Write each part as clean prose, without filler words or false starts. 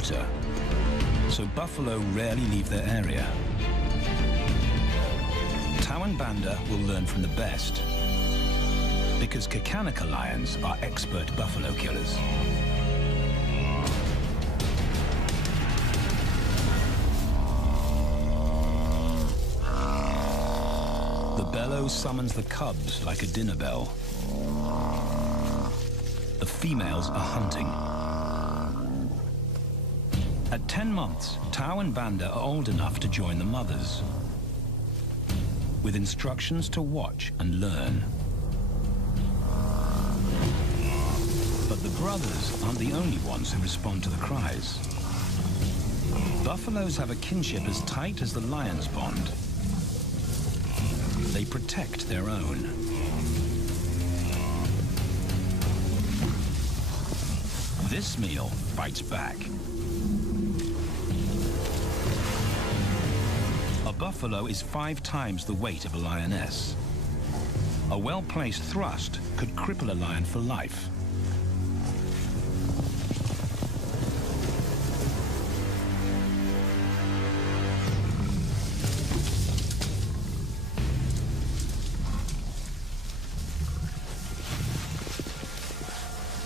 water, so buffalo rarely leave their area. Tao and Banda will learn from the best, because Kakanaka lions are expert buffalo killers. The bellow summons the cubs like a dinner bell. The females are hunting. At 10 months, Tao and Banda are old enough to join the mothers, with instructions to watch and learn. But the brothers aren't the only ones who respond to the cries. Buffaloes have a kinship as tight as the lions' bond. They protect their own. This meal fights back. A buffalo is 5 times the weight of a lioness. A well-placed thrust could cripple a lion for life.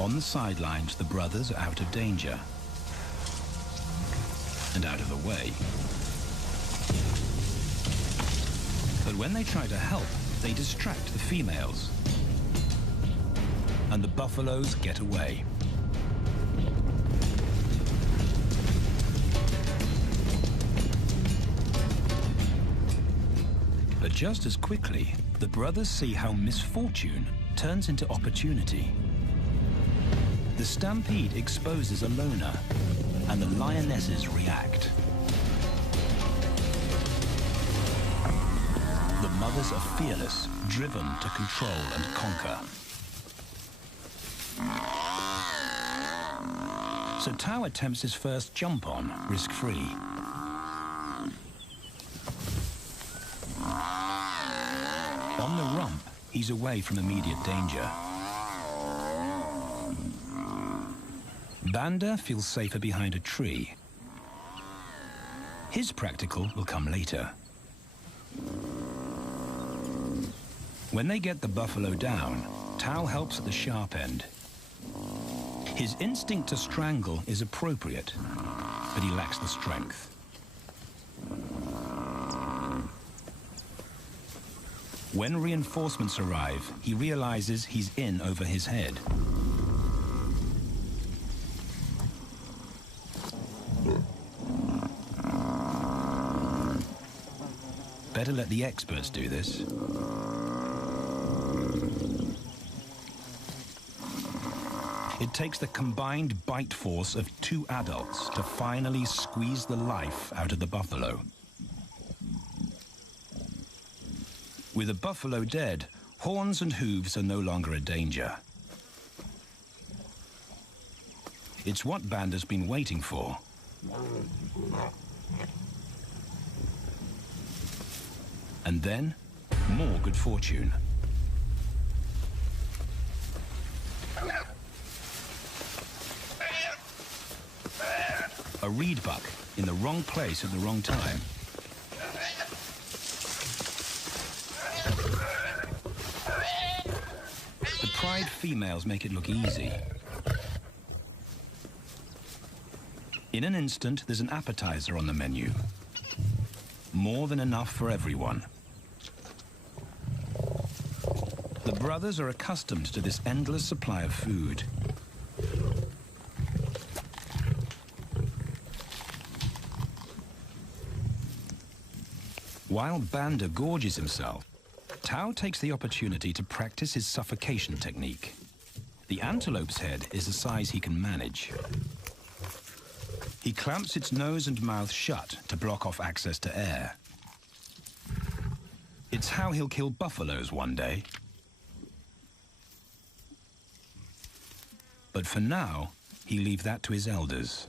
On the sidelines, the brothers are out of danger and out of the way. But when they try to help, they distract the females, and the buffaloes get away. But just as quickly, the brothers see how misfortune turns into opportunity. The stampede exposes a loner, and the lionesses react. The mothers are fearless, driven to control and conquer. So Tao attempts his first jump on, risk-free. On the rump, he's away from immediate danger. Banda feels safer behind a tree. His practical will come later. When they get the buffalo down, Tao helps at the sharp end. His instinct to strangle is appropriate, but he lacks the strength. When reinforcements arrive, he realizes he's in over his head. Better let the experts do this. It takes the combined bite force of 2 adults to finally squeeze the life out of the buffalo. With a buffalo dead, horns and hooves are no longer a danger. It's what Banda's been waiting for. And then, more good fortune. A reed buck in the wrong place at the wrong time. The pride females make it look easy. In an instant, there's an appetizer on the menu. More than enough for everyone. The brothers are accustomed to this endless supply of food. While Banda gorges himself, Tao takes the opportunity to practice his suffocation technique. The antelope's head is a size he can manage. He clamps its nose and mouth shut to block off access to air. It's how he'll kill buffaloes one day. But for now, he leaves that to his elders.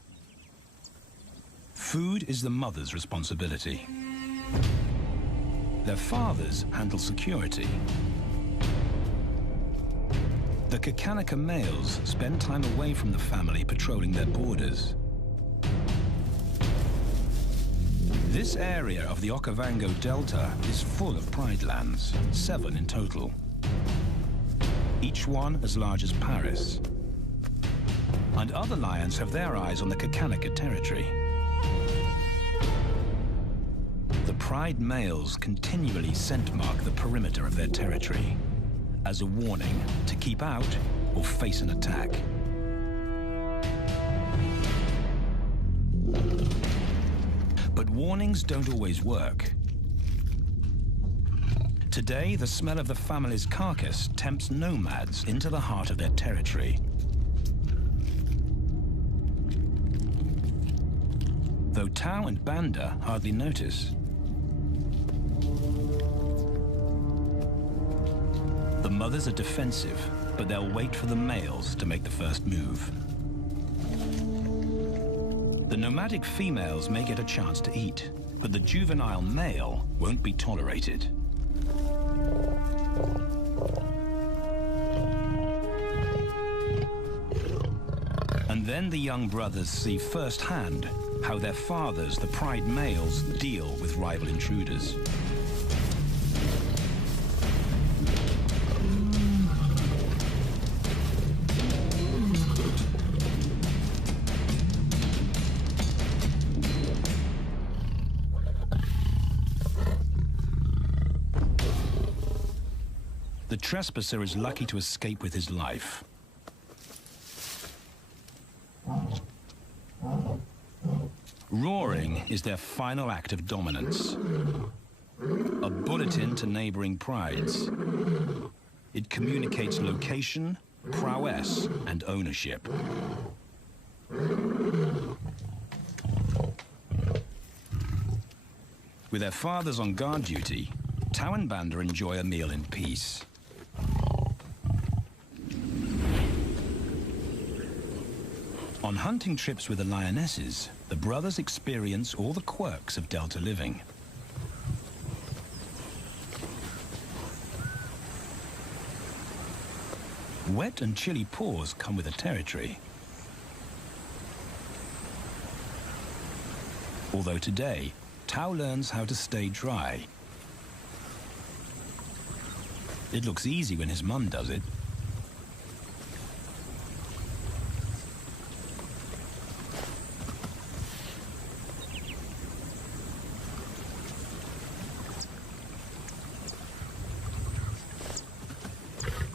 Food is the mother's responsibility. Their fathers handle security. The Kakanaka males spend time away from the family patrolling their borders. This area of the Okavango Delta is full of pride lands, 7 in total. Each one as large as Paris. And other lions have their eyes on the Kakanaka territory. The pride males continually scent mark the perimeter of their territory as a warning to keep out or face an attack. But warnings don't always work. Today, the smell of the family's carcass tempts nomads into the heart of their territory. Though Tau and Banda hardly notice. The mothers are defensive, but they'll wait for the males to make the first move. The nomadic females may get a chance to eat, but the juvenile male won't be tolerated. And then the young brothers see firsthand how their fathers, the pride males, deal with rival intruders. The trespasser is lucky to escape with his life. Roaring is their final act of dominance. A bulletin to neighboring prides. It communicates location, prowess, and ownership. With their fathers on guard duty, Tau and Banda enjoy a meal in peace. On hunting trips with the lionesses, the brothers experience all the quirks of Delta living. Wet and chilly paws come with the territory. Although today, Tau learns how to stay dry. It looks easy when his mum does it.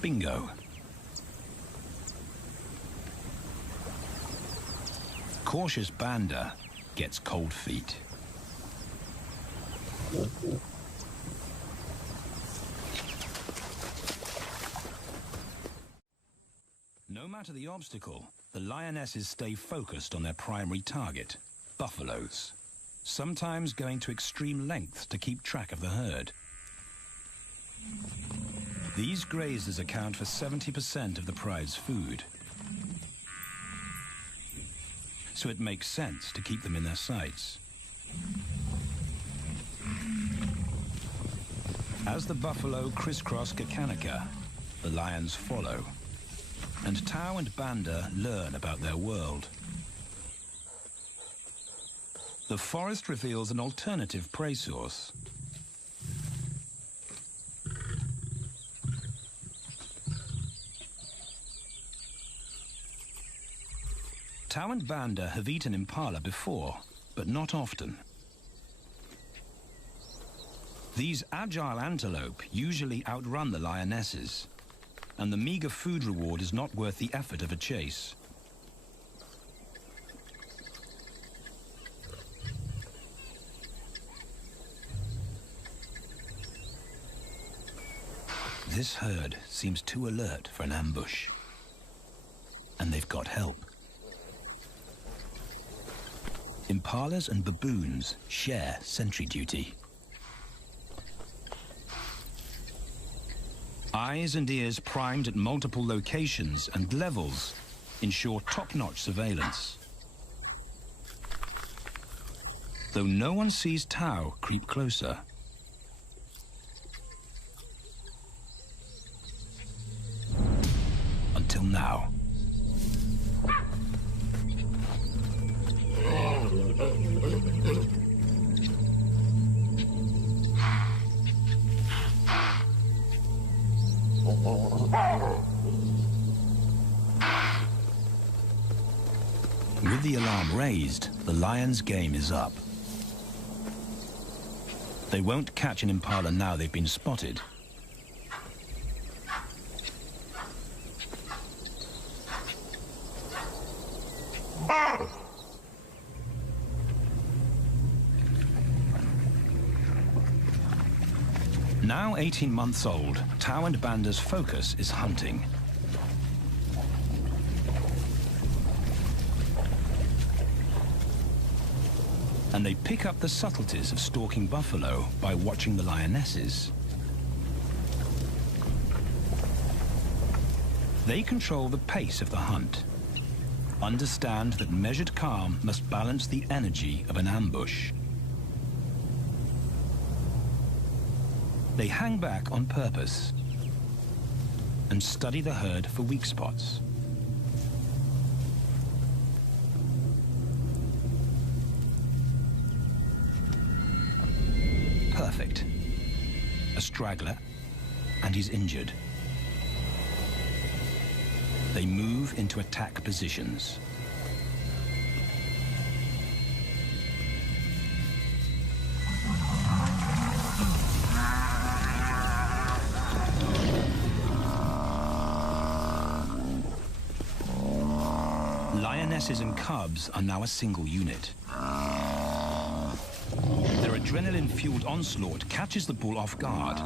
Bingo. Cautious Banda gets cold feet. No matter the obstacle, the lionesses stay focused on their primary target, buffaloes, sometimes going to extreme lengths to keep track of the herd. These grazers account for 70% of the pride's food. So it makes sense to keep them in their sights. As the buffalo crisscross Kakanaka, the lions follow. And Tau and Banda learn about their world. The forest reveals an alternative prey source. Tau and Banda have eaten impala before, but not often. These agile antelope usually outrun the lionesses, and the meager food reward is not worth the effort of a chase. This herd seems too alert for an ambush, and they've got help. Impalas and baboons share sentry duty. Eyes and ears primed at multiple locations and levels ensure top-notch surveillance. Though no one sees Tau creep closer. Until now. alarm raised, the lion's game is up. They won't catch an impala now they've been spotted. Now 18 months old, Tao and Banda's focus is hunting. And they pick up the subtleties of stalking buffalo by watching the lionesses. They control the pace of the hunt, understand that measured calm must balance the energy of an ambush. They hang back on purpose and study the herd for weak spots. Perfect. A straggler, and he's injured. They move into attack positions. Lionesses and cubs are now a single unit. Their adrenaline-fueled onslaught catches the bull off guard.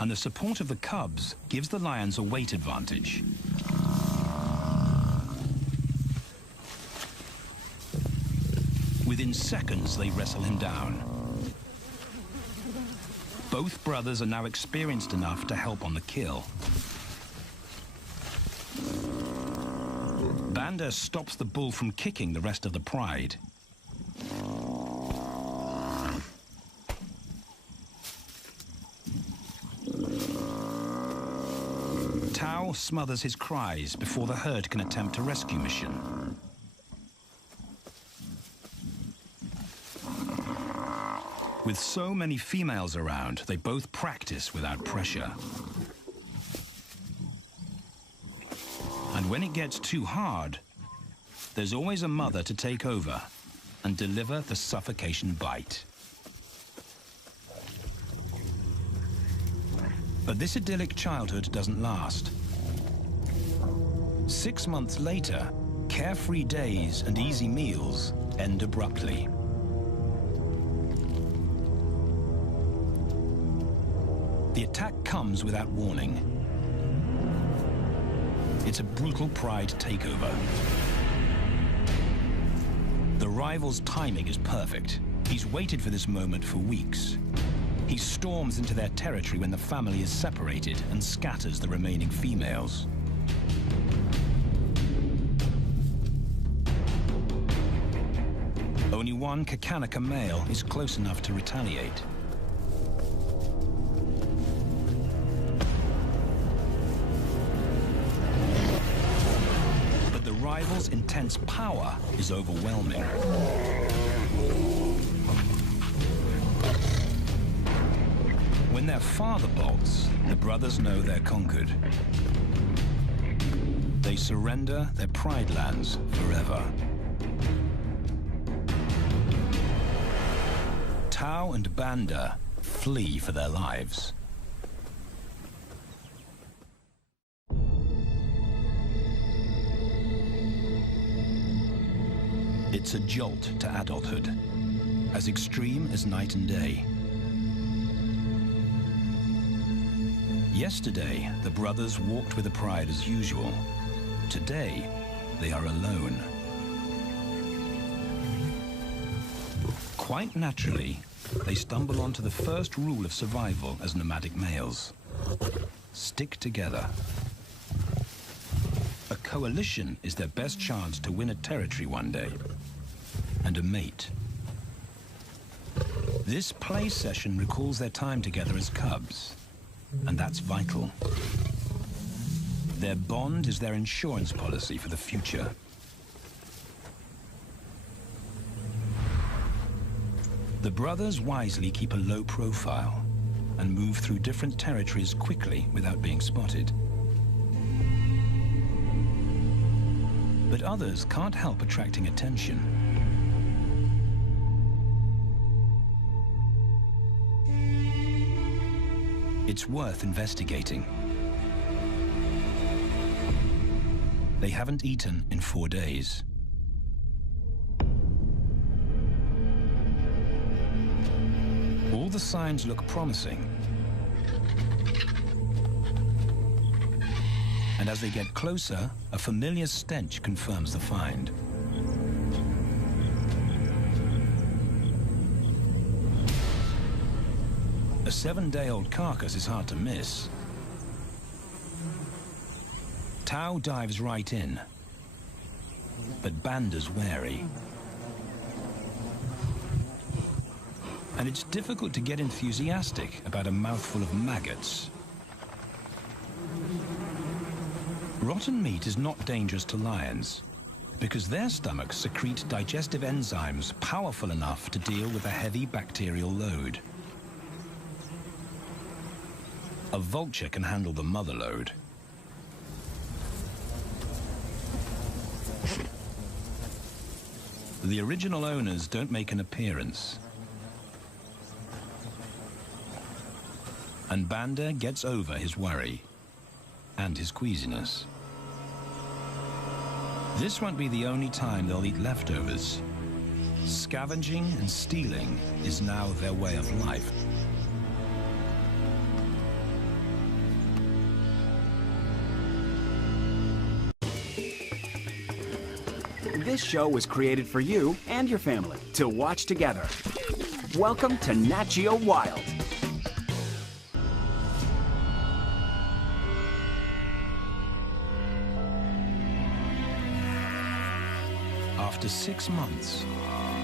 And the support of the cubs gives the lions a weight advantage. Within seconds, they wrestle him down. Both brothers are now experienced enough to help on the kill. Banda stops the bull from kicking the rest of the pride. Tao smothers his cries before the herd can attempt a rescue mission. With so many females around, they both practice without pressure. And when it gets too hard, there's always a mother to take over and deliver the suffocation bite. But this idyllic childhood doesn't last. 6 months later, carefree days and easy meals end abruptly. The attack comes without warning. It's a brutal pride takeover. The rival's timing is perfect. He's waited for this moment for weeks. He storms into their territory when the family is separated and scatters the remaining females. Only one Kakanaka male is close enough to retaliate. But the rival's intense power is overwhelming. When their father bolts, the brothers know they're conquered. They surrender their pride lands forever. Tao and Banda flee for their lives. It's a jolt to adulthood, as extreme as night and day. Yesterday, the brothers walked with the pride as usual. Today, they are alone. Quite naturally, they stumble onto the first rule of survival as nomadic males. Stick together. A coalition is their best chance to win a territory one day, and a mate. This play session recalls their time together as cubs, and that's vital. Their bond is their insurance policy for the future. The brothers wisely keep a low profile and move through different territories quickly without being spotted. But others can't help attracting attention. It's worth investigating. They haven't eaten in 4 days. All the signs look promising. And as they get closer, a familiar stench confirms the find. A 7-day-old carcass is hard to miss. Tao dives right in, but Banda's wary. And it's difficult to get enthusiastic about a mouthful of maggots. Rotten meat is not dangerous to lions, because their stomachs secrete digestive enzymes powerful enough to deal with a heavy bacterial load. A vulture can handle the mother load. The original owners don't make an appearance. And Banda gets over his worry and his queasiness. This won't be the only time they'll eat leftovers. Scavenging and stealing is now their way of life. This show was created for you and your family to watch together. Welcome to Nat Geo Wild. After 6 months,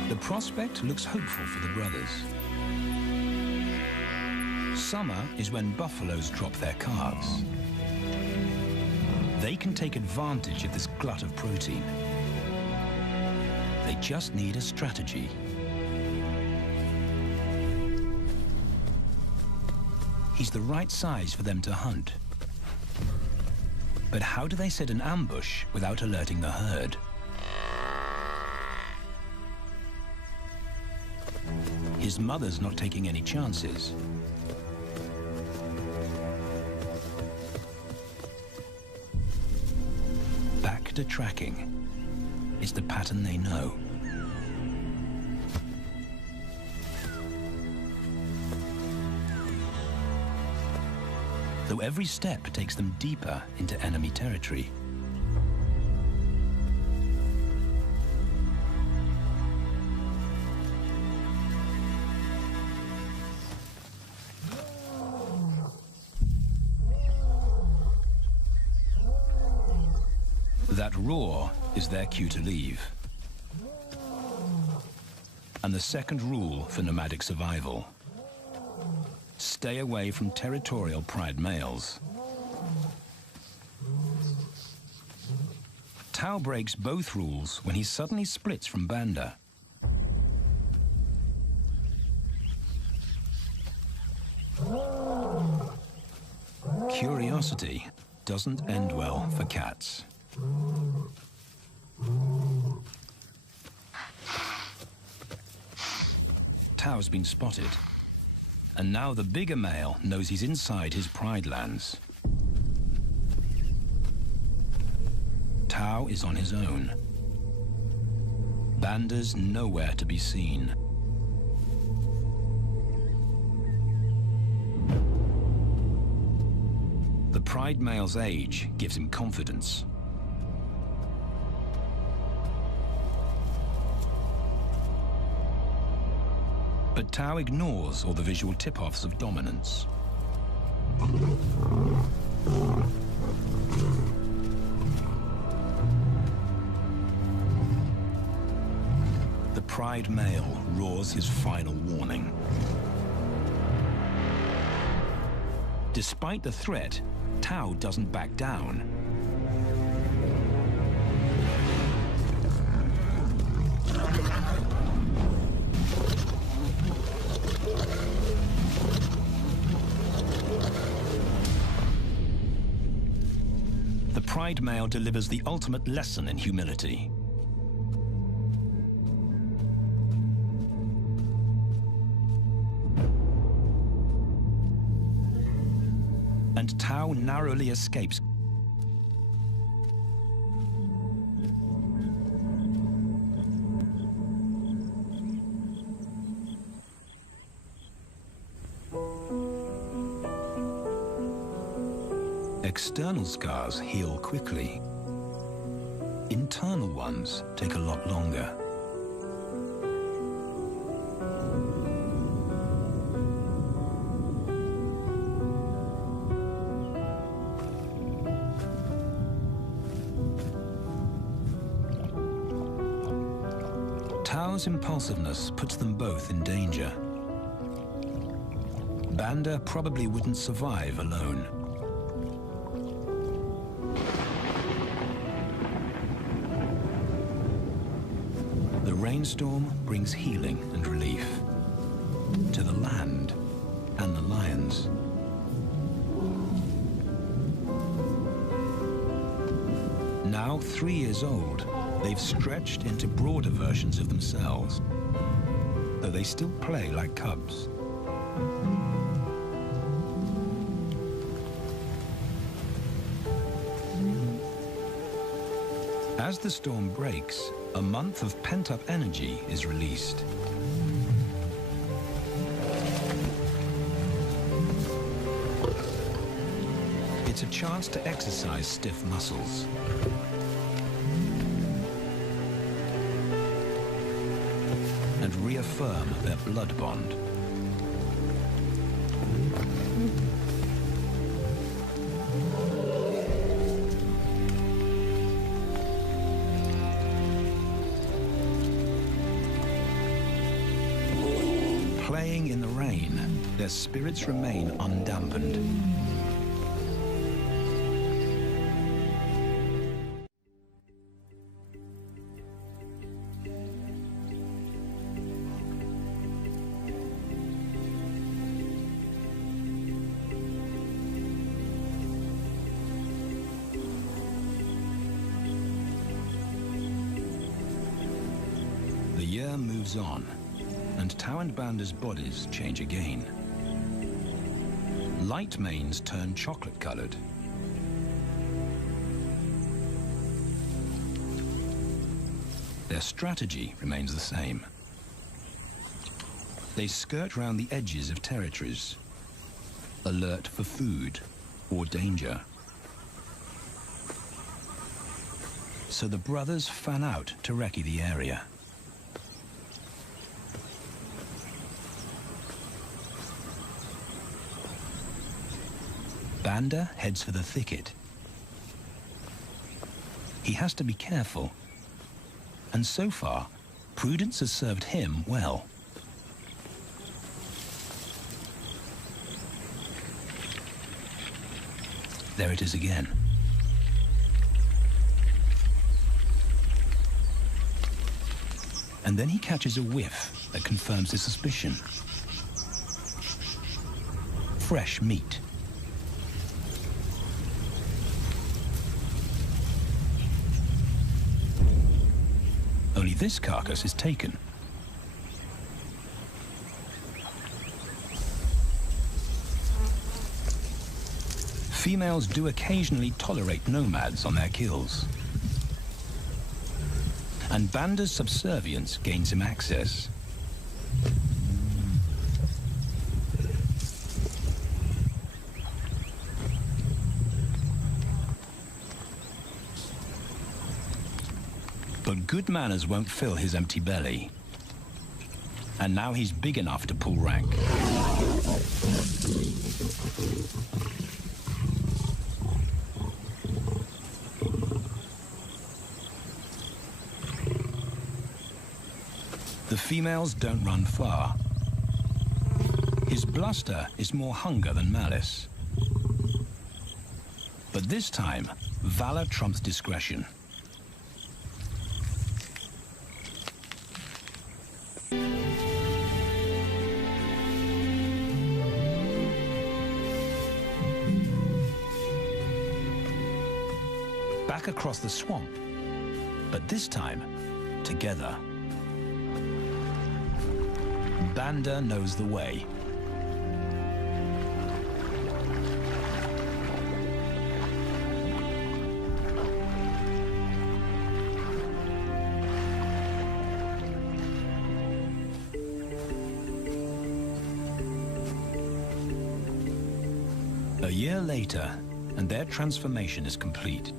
the prospect looks hopeful for the brothers. Summer is when buffaloes drop their calves. They can take advantage of this glut of protein. They just need a strategy. He's the right size for them to hunt. But how do they set an ambush without alerting the herd? His mother's not taking any chances. Back to tracking. It's the pattern they know. Though every step takes them deeper into enemy territory. That roar is their cue to leave. And the second rule for nomadic survival: stay away from territorial pride males. Tao breaks both rules when he suddenly splits from Banda. Curiosity doesn't end well for cats. Tao's been spotted, and now the bigger male knows he's inside his pride lands. Tao is on his own. Banda's nowhere to be seen. The pride male's age gives him confidence. But Tao ignores all the visual tip-offs of dominance. The pride male roars his final warning. Despite the threat, Tao doesn't back down. The pied male delivers the ultimate lesson in humility. And Tao narrowly escapes. External scars heal quickly. Internal ones take a lot longer. Tao's impulsiveness puts them both in danger. Banda probably wouldn't survive alone. The rainstorm brings healing and relief to the land and the lions. Now 3 years old, they've stretched into broader versions of themselves, though they still play like cubs. As the storm breaks, a month of pent-up energy is released. It's a chance to exercise stiff muscles. And reaffirm their blood bond. Playing in the rain, their spirits remain undampened. The year moves on, and Tao and Banda's bodies change again. Light manes turn chocolate-colored. Their strategy remains the same. They skirt round the edges of territories, alert for food or danger. So the brothers fan out to recce the area. Banda heads for the thicket. He has to be careful, and so far, prudence has served him well. There it is again. And then he catches a whiff that confirms his suspicion. Fresh meat. Only this carcass is taken. Females do occasionally tolerate nomads on their kills. And Banda's subservience gains him access. But good manners won't fill his empty belly. And now he's big enough to pull rank. The females don't run far. His bluster is more hunger than malice. But this time, valor trumps discretion. Back across the swamp, but this time, together. Banda knows the way. A year later, and their transformation is complete.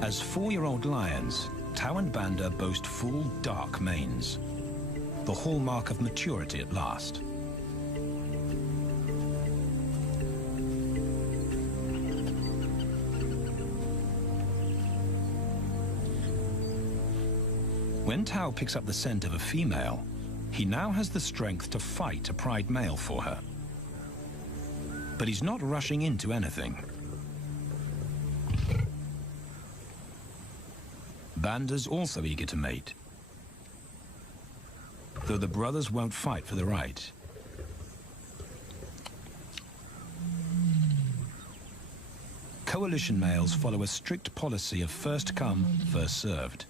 As 4-year-old lions, Tao and Banda boast full, dark manes, the hallmark of maturity at last. When Tao picks up the scent of a female, he now has the strength to fight a pride male for her. But he's not rushing into anything. Banda's also eager to mate, though the brothers won't fight for the right. Coalition males follow a strict policy of first come, first served.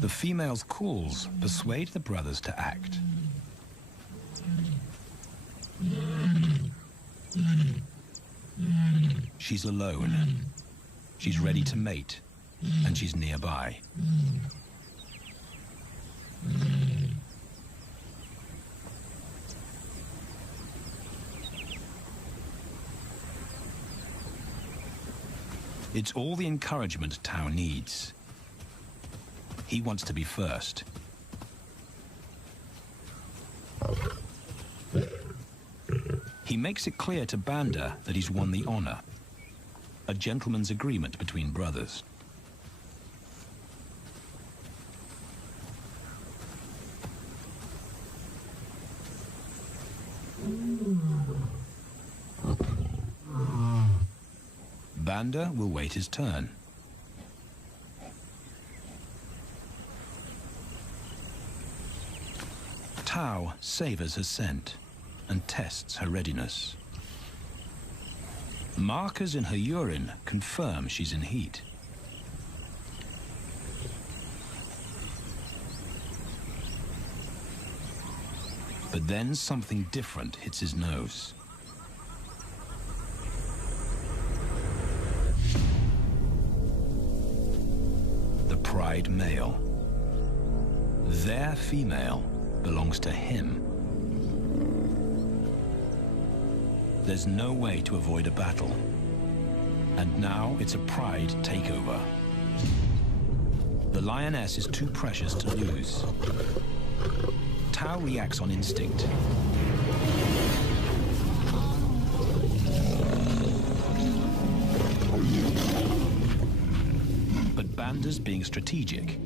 The female's calls persuade the brothers to act. She's alone. She's ready to mate, and she's nearby. It's all the encouragement Tao needs. He wants to be first. He makes it clear to Banda that he's won the honor, a gentleman's agreement between brothers. Banda will wait his turn. Tao savors her scent and tests her readiness. Markers in her urine confirm she's in heat. But then something different hits his nose. The pride male. Their female belongs to him. There's no way to avoid a battle. And now it's a pride takeover. The lioness is too precious to lose. Tao reacts on instinct. But Banda's being strategic.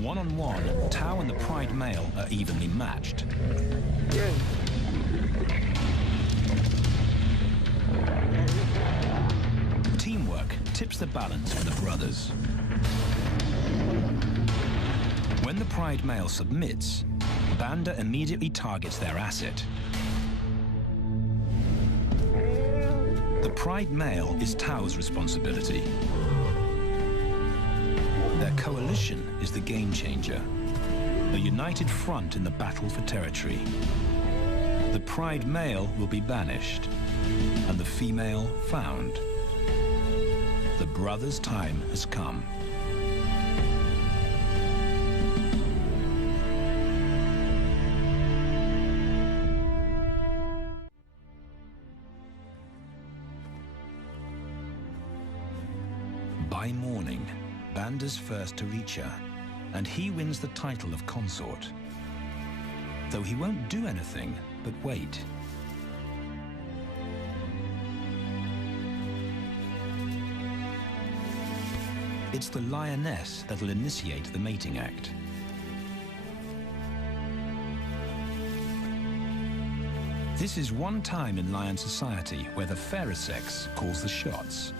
One-on-one, Tao and the pride male are evenly matched. Yeah. Teamwork tips the balance for the brothers. When the pride male submits, Banda immediately targets their asset. The pride male is Tao's responsibility. Their coalition is the game changer, a united front in the battle for territory. The pride male will be banished, and the female found. The brothers' time has come. By morning, Banda's first to reach her, and he wins the title of consort. Though he won't do anything but wait. It's the lioness that'll initiate the mating act. This is one time in lion society where the fairer sex calls the shots.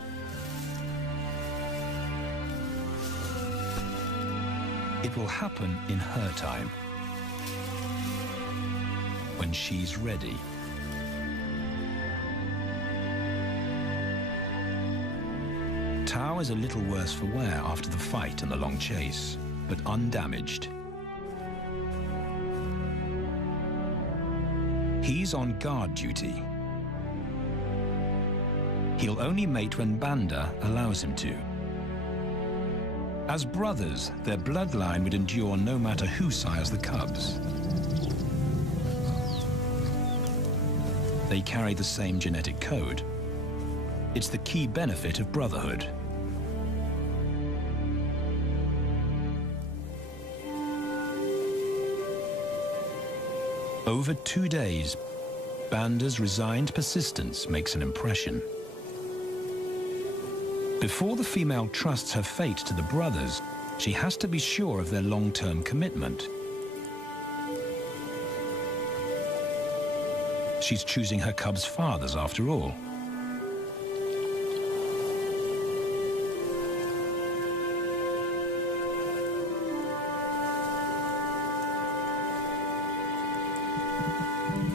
It will happen in her time. when she's ready. Tao is a little worse for wear after the fight and the long chase, but undamaged. He's on guard duty. He'll only mate when Banda allows him to. As brothers, their bloodline would endure no matter who sires the cubs. They carry the same genetic code. It's the key benefit of brotherhood. Over 2 days, Banda's resigned persistence makes an impression. Before the female trusts her fate to the brothers, she has to be sure of their long-term commitment. She's choosing her cubs' fathers after all.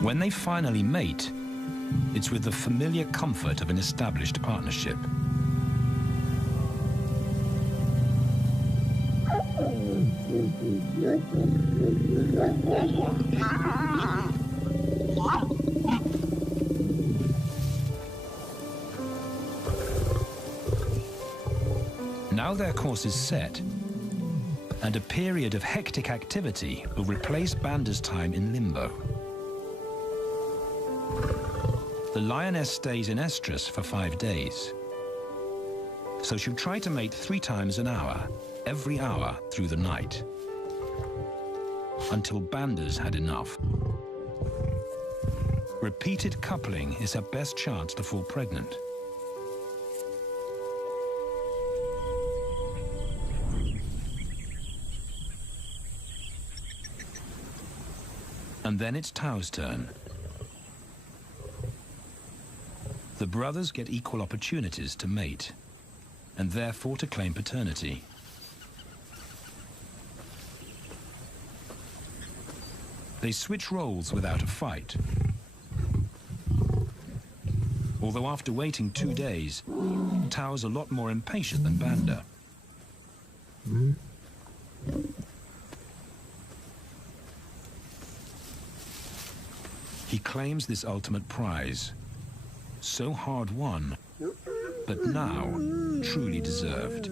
When they finally mate, it's with the familiar comfort of an established partnership. Now their course is set, and a period of hectic activity will replace Banda's time in limbo. The lioness stays in estrus for 5 days, so she'll try to mate 3 times an hour, every hour through the night, until Banda's had enough. Repeated coupling is her best chance to fall pregnant. And then it's Tao's turn. The brothers get equal opportunities to mate, and therefore to claim paternity. They switch roles without a fight. Although after waiting 2 days, Tao's a lot more impatient than Banda. He claims this ultimate prize, so hard won, but now truly deserved.